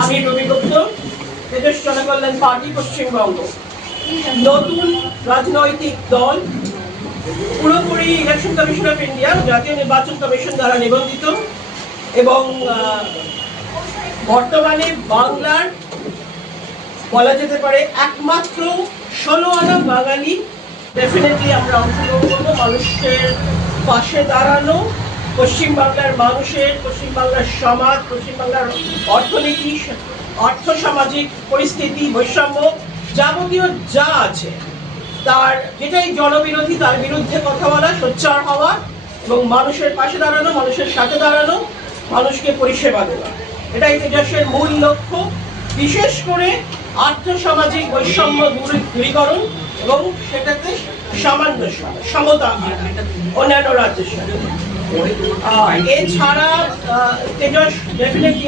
আমি রবি গুপ্ত, তেজস জনকল্যাণ পার্টি পশ্চিমবঙ্গ। নতুন রাজনৈতিক দল, পুরোপুরি ইলেকশন কমিশন অফ ইন্ডিয়া, জাতীয় নির্বাচন কমিশন দ্বারা নিবন্ধিত, এবং বর্তমানে বাংলার বলা যেতে পারে একমাত্র 16 আনা বাঙালি। ডেফিনেটলি আমরা অংশগ্রহণ করবো মানুষের পাশে দাঁড়ানো, পশ্চিমবাংলার মানুষের, পশ্চিমবাংলার সমাজ, পশ্চিমবাংলার অর্থনীতি, অর্থ সামাজিক পরিস্থিতি, বৈষম্য, যাবতীয় যা আছে তার যেটাই জনবিরোধী তার বিরুদ্ধে কথা বলা, সোচ্চার হওয়া এবং মানুষের পাশে দাঁড়ানো, মানুষের সাথে দাঁড়ানো, মানুষকে পরিষেবা দেওয়া, এটাই তেজসের মূল লক্ষ্য। বিশেষ করে আর্থসামাজিক বৈষম্য দূরীকরণ এবং সেটাতে সামঞ্জস্য, সমতা অন্যান্য রাজ্যের সাথে। এছাড়া তেজস ডেফিনেটলি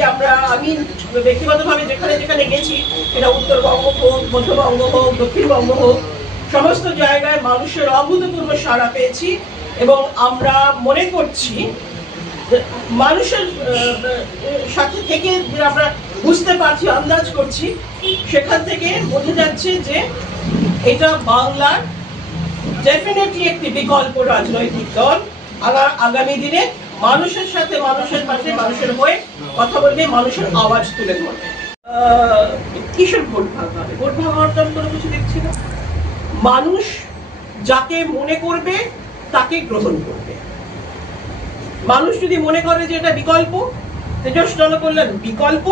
আমি ব্যক্তিগতভাবে যেখানে যেখানে গেছি, এটা উত্তরবঙ্গ হোক, মধ্যবঙ্গ হোক, দক্ষিণবঙ্গ হোক, সমস্ত জায়গায় মানুষের অভূতপূর্ব সাড়া পেয়েছি এবং আমরা মনে করছি মানুষের সাথে থেকে যে আমরা বুঝতে পারছি, আন্দাজ করছি, সেখান থেকে বোঝা যাচ্ছে যে এটা বাংলার ডেফিনেটলি একটি বিকল্প রাজনৈতিক দল। আগামী দিনে মানুষের সাথে, মানুষের পাশে, মানুষের হয়ে কথা বলবে, মানুষের আওয়াজ তুলে ধরবে। কিসের ভোট ভাগ হবে? ভোট ভাগ হওয়ার তো কোনো কিছু দেখছি না। মানুষ যাকে মনে করবে তাকে গ্রহণ করবে। মানুষ যদি মনে করে যে এটা বিকল্প, তেজস জনকল্যাণ বিকল্প,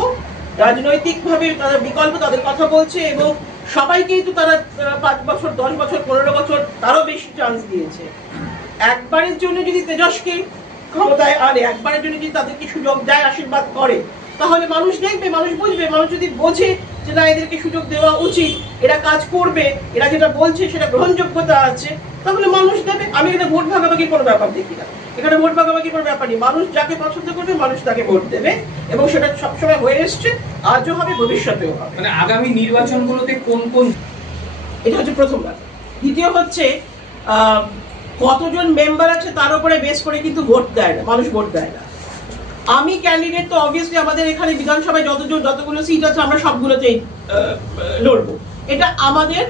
রাজনৈতিকভাবে তারা বিকল্প, তাদের কথা বলছে এবং সবাইকেই তো তারা 5 বছর, 10 বছর, 15 বছর তারও বেশি চান্স দিয়েছে। একবারের জন্য যদি তেজসকে ক্ষমতায় আনে, একবারের জন্য যদি তাদেরকে সুযোগ দেয়, আশীর্বাদ করে, তাহলে মানুষ দেখবে, মানুষ বুঝবে। মানুষ যদি বোঝে যে না, এদেরকে সুযোগ দেওয়া উচিত, এরা কাজ করবে, এরা যেটা বলছে সেটা গ্রহণযোগ্যতা আছে, তাহলে মানুষ দেবে। আমি এখানে ভোট ভাগাভাগির কোনো ব্যাপার দেখি না, এখানে ভোট ভাগাভাগির কোনো ব্যাপার নেই। মানুষ যাকে পছন্দ করবে মানুষ তাকে ভোট দেবে এবং সেটা সবসময় হয়ে এসছে, আজও হবে, ভবিষ্যতেও হবে। মানে আগামী নির্বাচনগুলোতে কোন কোন, এটা হচ্ছে প্রথম ব্যাপার। দ্বিতীয় হচ্ছে কতজন মেম্বার আছে তার উপরে বেস করে কিন্তু ভোট দেয় না, মানুষ ভোট দেয় না। আমি ক্যান্ডিডেট, তো অবভিয়াসলি আমাদের এখানে বিধানসভায় যতগুলো সিট আছে আমরা সবগুলোতেই লড়বো, এটা আমাদের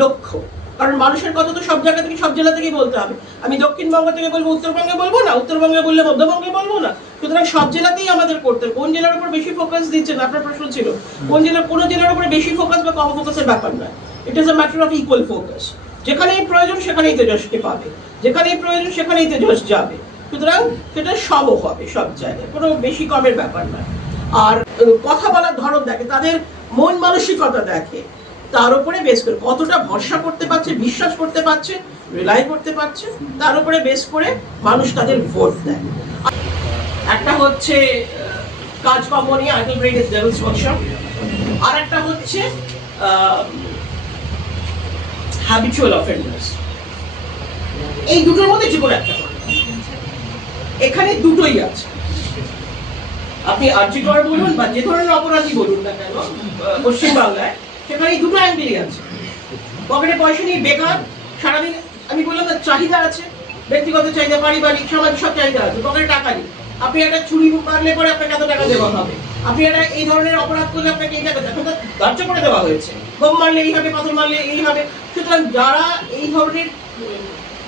লক্ষ্য। কারণ মানুষের কথা তো সব জায়গা থেকে, সব জেলা থেকেই বলতে হবে। আমি দক্ষিণবঙ্গ থেকে বলবো, উত্তরবঙ্গে বলবো না, উত্তরবঙ্গে বললে মধ্যবঙ্গে বলবো না। সুতরাং সব জেলাতেই আমাদের করতে হবে। কোন জেলার উপর বেশি ফোকাস দিচ্ছেন আপনার প্রশ্ন ছিল, কোন জেলার উপরে বেশি ফোকাস বা কম ফোকাসের ব্যাপার নয়, it is a matter of equal focus. যেখানেই প্রয়োজন সেখানেই তেজসকে পাবে, যেখানেই প্রয়োজন সেখানেই তেজস যাবে। সুতরাং সেটা সম হবে সব জায়গায়, কোনো বেশি কমের ব্যাপার নয়। আর কথা বলার ধরন দেখে, তাদের মন মানসিকতা দেখে, তার উপরে বেস করে কতটা ভরসা করতে পারছে, বিশ্বাস করতে পারছে, রিলাই করতে পারছে, তার উপরে বেস করে মানুষ তাদের ভোট দেয়। একটা হচ্ছে কাজকর্ম নিয়ে idle brain is devil's workshop, আর একটা হচ্ছে হ্যাবিচুয়াল অফেন্ডার্স। এই দুটোর মধ্যে যে কোনো একটা, এখানে দুটোই আছে। আপনি আর্যিকর বলুন বা যে ধরনের অপরাধী বলুন না কেন পশ্চিমবাংলায়, সেখানে এই দুটো অ্যাঙ্গেলই আছে। পকেটে পয়সা নিয়ে বেকার সারাদিন, আমি বললাম না, চাহিদা আছে, ব্যক্তিগত চাহিদা, পারিবারিক, সামাজিক সব চাহিদা আছে, পকেটে টাকা নেই। আপনি একটা চুরি মারলে পরে আপনাকে এত টাকা দেওয়া হবে, আপনি একটা এই ধরনের অপরাধ করলে আপনাকে এই টাকা, এখন তো ধার্য করে দেওয়া হয়েছে, বোম মারলে এইভাবে, পাথর মারলে এইভাবে। সুতরাং যারা এই ধরনের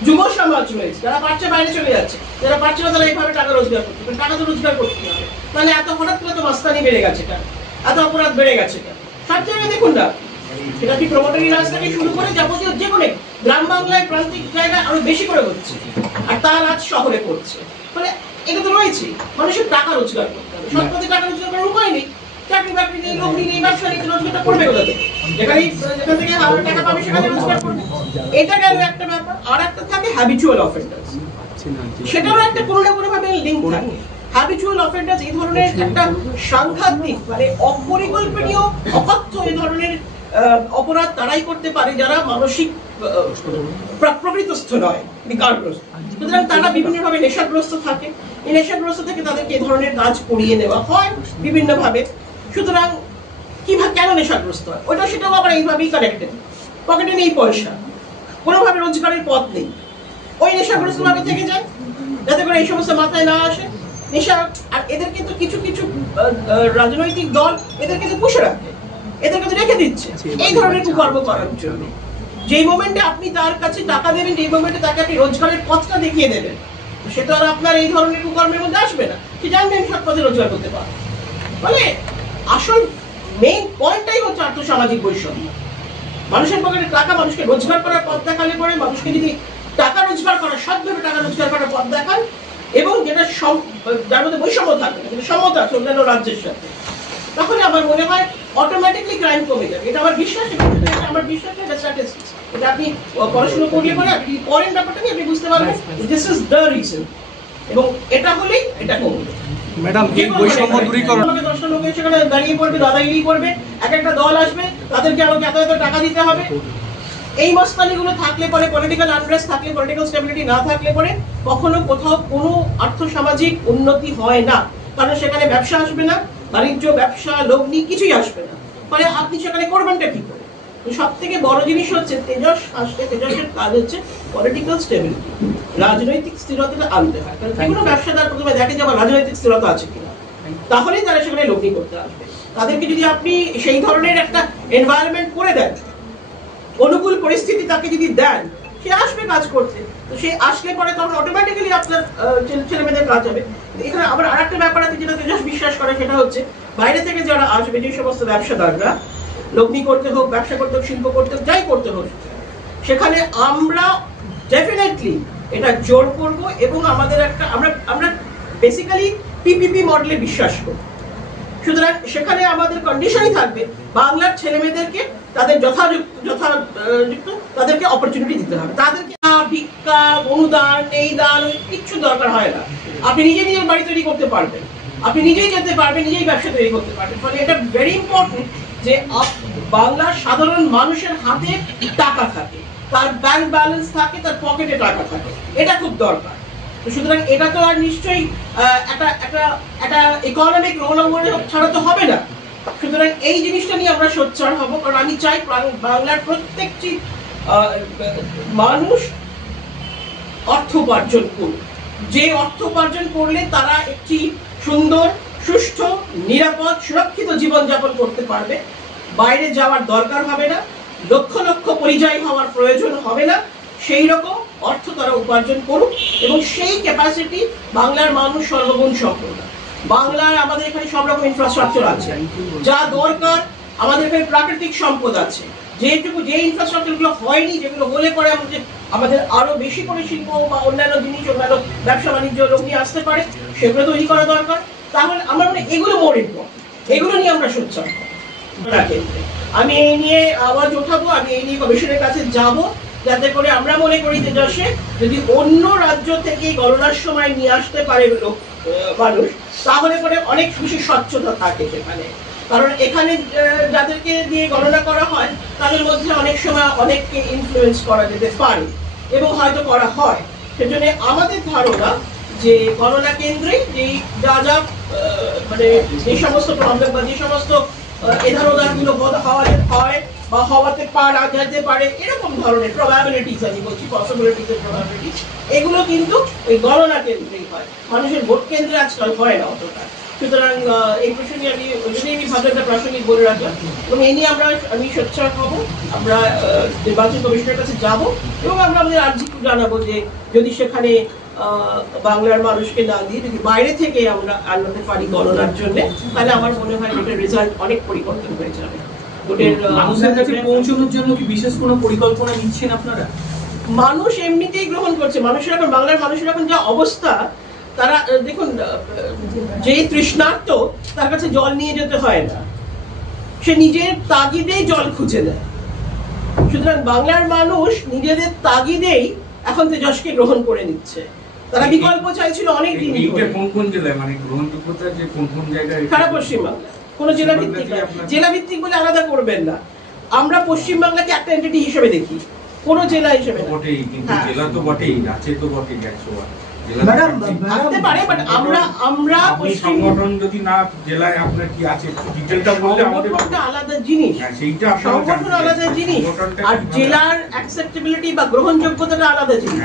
যুব সমাজ রয়েছে, যারা পারছে বাইরে চলে যাচ্ছে, যারা পারছে না তারা এইভাবে টাকা রোজগার করতে পারে। টাকা তো রোজগার করতে হবে, মানে এত হঠাৎ করে তো মাস্তানি বেড়ে গেছে, এত অপরাধ বেড়ে গেছে। সব জায়গায় দেখুন না, সেটা কি প্রমোটারি রাজ থেকে শুরু করে যাবতীয় যে কোনো গ্রাম বাংলায় প্রান্তিক জায়গায় আরো বেশি করে হচ্ছে, আর তার আজ শহরে করছে। মানে এটা তো রয়েছে, মানুষের টাকা রোজগার করতে হবে, সব পথে টাকা রোজগার করার উপায় নেই। চাকরি বাকরি নেই, নকরি নেই, ব্যবসা নেই, রোজগারটা করবে কোথা থেকে? যেখান থেকে টাকা পাবে সেখানে রোজগার করবে। এটা গেল একটা ব্যাপার। আর একটা থাকে হ্যাবিচুয়াল অফেন্ডার্স, সেটারও একটা কোনো না কোনো ভাবে লিঙ্ক থাকে। হ্যাবিচুয়াল অফেন্ডার্স এই ধরনের একটা সাংঘাতিক, মানে অপরিকল্পনীয়, অকথ্য এই ধরনের অপরাধ তারাই করতে পারে যারা মানসিক প্রকৃতস্থ নয়, বিকারগ্রস্ত। সুতরাং তারা বিভিন্নভাবে নেশাগ্রস্ত থাকে, এই নেশাগ্রস্ত থেকে তাদেরকে এই ধরনের কাজ করিয়ে নেওয়া হয় বিভিন্নভাবে। সুতরাং কিভাবে, কেন নেশাগ্রস্ত হয় ওটা, সেটাও আবার এইভাবেই কানেক্টেড। পকেটে নেই পয়সা, কোনোভাবে রোজগারের পথ নেই, ওই নেশাগ্রস্ত ভাবে থেকে যায়, যাতে করে এই সমস্ত মাথায় না আসে। নেশা, আর এদের কিন্তু কিছু কিছু রাজনৈতিক দল এদেরকে তো পুষে রাখে, এদেরকে তো রেখে দিচ্ছে এই ধরনের কুকর্ম করার জন্য। যেই মোমেন্টে আপনি তার কাছে টাকা দেবেন, যেই মোমেন্টে তাকে আপনি রোজগারের পথটা দেখিয়ে দেবেন, সে তো আর আপনার এই ধরনের কুকর্মের মধ্যে আসবে না। সে জানবেন সৎ পথে রোজগার করতে পারে। মানে আসল মেইন পয়েন্টটাই হচ্ছে আর্থসামাজিক বৈষম্য। মানুষের পকেটে টাকা, মানুষকে রোজগার করার পথ দেখালে পরে, মানুষকে যদি টাকা রোজগার করা, সৎভাবে টাকা রোজগার করার পথ দেখান, এবং যেটা যার মধ্যে বৈষম্য থাকবে না, যেটা সমতা আছে অন্যান্য রাজ্যের সাথে, তাহলে আমার মনে হয় অটোমেটিকলি ক্রাইম কমে যাবে। এটা আমার বিশ্বাস, আমার বিশ্বাস, এটা স্ট্যাটিস্টিক্স। এটা আপনি পড়াশোনা করলে পরে আপনি পরের ব্যাপারটা নিয়ে আপনি বুঝতে পারবেন দিস ইজ দ্য রিজন, এবং এটা হলেই এটা কমবে। ম্যাডাম, এই বৈষম্য দূরীকরণ, আমাকে 10টা লোক সেখানে দাঁড়িয়ে পড়বে, দাদাগিরি করবে, এক একটা দল আসবে, তাদেরকে আমাকে এত এত টাকা দিতে হবে। এই মস্তানিগুলো থাকলে পরে, পলিটিক্যাল আনরেস্ট থাকলে, পলিটিক্যাল স্টেবিলিটি না থাকলে পরে কখনো কোথাও কোনো আর্থসামাজিক উন্নতি হয় না। কারণ সেখানে ব্যবসা আসবে না, বাণিজ্য, ব্যবসা, লগ্নি কিছুই আসবে না। ফলে আপনি সেখানে করবেনটা কি করে? সব থেকে বড় জিনিস হচ্ছে তেজসের কাজ হচ্ছে পলিটিক্যাল স্টেবিলিটি, রাজনৈতিক স্থিরতা আনতে হয়। কারণ যে কোনো ব্যবসাদার প্রথমে দেখে যে আমার রাজনৈতিক স্থিরতা আছে কিনা, তাহলেই তারা সেখানে লগ্নি করতে আসবে। তাদেরকে যদি আপনি সেই ধরনের একটা এনভায়রনমেন্ট করে দেন, অনুকূল পরিস্থিতি তাকে যদি দেন, সে আসবে কাজ করতে। তো সে আসলে পরে তখন অটোমেটিক্যালি আপনার ছেলে মেয়েদের কাজ হবে। এখানে আবার আরেকটা ব্যাপার আছে যেটা তেজস বিশ্বাস করে, সেটা হচ্ছে বাইরে থেকে যারা আসবে, যে সমস্ত ব্যবসাদাররা, লগ্নি করতে হোক, ব্যবসা করতে হোক, শিল্প করতে হোক, যাই করতে হোক, সেখানে আমরা ডেফিনেটলি এটা জোর করব। এবং আমাদের একটা আমরা বেসিক্যালি পিপিপি মডেলে বিশ্বাস করি। সুতরাং সেখানে আমাদের কন্ডিশনই থাকবে বাংলার ছেলে মেয়েদেরকে তাদের যথাযুক্ত তাদেরকে অপরচুনিটি দিতে হবে। তাদেরকে ভিক্ষা, অনুদান, এই দান কিচ্ছু দরকার হয় না। আপনি নিজের বাড়ি তৈরি করতে পারবেন, আপনি নিজেই যেতে পারবেন, নিজেই ব্যবসা তৈরি করতে পারবেন। ফলে এটা ভেরি ইম্পর্টেন্ট যে বাংলার সাধারণ মানুষের হাতে টাকা থাকে, তার ব্যাংক ব্যালেন্স থাকে, তার পকেটে টাকা থাকে, এটা খুব দরকার। সুতরাং এটা তো আর নিশ্চয়ই একটা ইকোনমিক রোল ছাড়া তো হবে না। সুতরাং এই জিনিসটা নিয়ে আমরা সোচ্চার হব, কারণ আমি চাই বাংলার প্রত্যেকটি মানুষ অর্থ উপার্জন করুক। যে অর্থ উপার্জন করলে তারা একটি সুন্দর, সুষ্ঠু, নিরাপদ, সুরক্ষিত জীবনযাপন করতে পারবে। বাইরে যাওয়ার দরকার হবে না, লক্ষ লক্ষ পরিযায়ী হওয়ার প্রয়োজন হবে না। সেই রকম অর্থ তারা উপার্জন করুক, এবং সেই ক্যাপাসিটি বাংলার মানুষ সর্বগুণ সম্পন্ন। বাংলার আমাদের এখানে সব রকম ইনফ্রাস্ট্রাকচার আছে, যা দরকার। আমাদের এখানে প্রাকৃতিক সম্পদ আছে, যে ইনফ্রাস্ট্রাকচার গুলো হয়নি, যেগুলো হলে পরে আমাদের আরো বেশি করে শিল্প বা অন্যান্য জিনিস, অন্যান্য ব্যবসা বাণিজ্য লোক নিয়ে আসতে পারে, সেগুলো তৈরি করা দরকার। তাহলে আমরা এগুলো মোর ইম্পর্টেন্ট, এগুলো নিয়ে আমরা সোচ্চার হব। আমি এই নিয়ে আওয়াজ ওঠাবো, আমি এই নিয়ে কমিশনের কাছে যাব, যাতে করে আমরা মনে করি যে যশে যদি অন্য রাজ্য থেকে গণনার সময় নিয়ে আসতে পারে মানুষ, তাহলে পরে অনেক বেশি স্বচ্ছতা থাকে সেখানে। কারণ এখানে যাদেরকে দিয়ে গণনা করা হয়, তাদের মধ্যে অনেক সময় অনেককে ইনফ্লুয়েন্স করা যেতে পারে, এবং হয়তো করা হয়। সেজন্য আমাদের ধারণা যে গণনা কেন্দ্রে যা মানে যে সমস্ত প্রবলেম বা যে সমস্ত এধারোধারগুলো হয় বা হওয়াতে যেতে পারে, এরকম ধরনের প্রবাবিলিটিস, আমি বলছি পসিবিলিটিস এর প্রবাবিলিটিস, এগুলো কিন্তু ওই গণনা কেন্দ্রেই হয়। মানুষের ভোট কেন্দ্রে আজকাল হয় না অতটা। সুতরাং এই প্রসঙ্গে আমি ভালো একটা প্রাসঙ্গিক বলে রাখলাম, এবং এই নিয়ে আমি সোচ্চার হব। আমরা নির্বাচন কমিশনের কাছে যাব, এবং আমরা আমাদের আর্জি জানাবো যে যদি সেখানে বাংলার মানুষকে না দিয়ে যদি বাইরে থেকে আমরা আনতে পারি গণনার জন্য, তাহলে আমার মনে হয় এটার রেজাল্ট অনেক পরিবর্তন হয়ে যাবে। মানুষের কাছে পৌঁছানোর জন্য কি বিশেষ কোনো পরিকল্পনা নিচ্ছেন আপনারা? মানুষ এমনিতেই গ্রহণ করছে। বাংলার মানুষের এখন যা অবস্থা, তারা দেখুন, যে তৃষ্ণার্ত তার কাছে জল নিয়ে যেতে হয় না, সে নিজের তাগিদেই জল খুঁজে নেয়। সুতরাং বাংলার মানুষ নিজেদের তাগিদেই এখন তেজসকে গ্রহণ করে নিচ্ছে। তারা বিকল্প চাইছিল অনেক দিন ধরে। কোন জেলায়, মানে গ্রহণযোগ্যতা যে কোন জায়গায়? সারা পশ্চিমবাংলা, কোন জেলা ভিত্তিক না। জেলা ভিত্তিক বলে আলাদা করবেন না, আমরা পশ্চিমবাংলাকে একটা এন্টিটি হিসেবে দেখি, কোন জেলা হিসেবে বটেই, কিন্তু জেলা তো বটেই, আছে তো বটেই, থাকতে পারে, বাট আমরা সংগঠন যদি না জেলায় আপনার কি আছে ডিটেইলটা বললে আমাদের আলাদা জিনিস, সেইটা সংগঠন আলাদা জিনিস, আর জেলার অ্যাকসেপ্টেবিলিটি বা গ্রহণযোগ্যতাটা আলাদা জিনিস।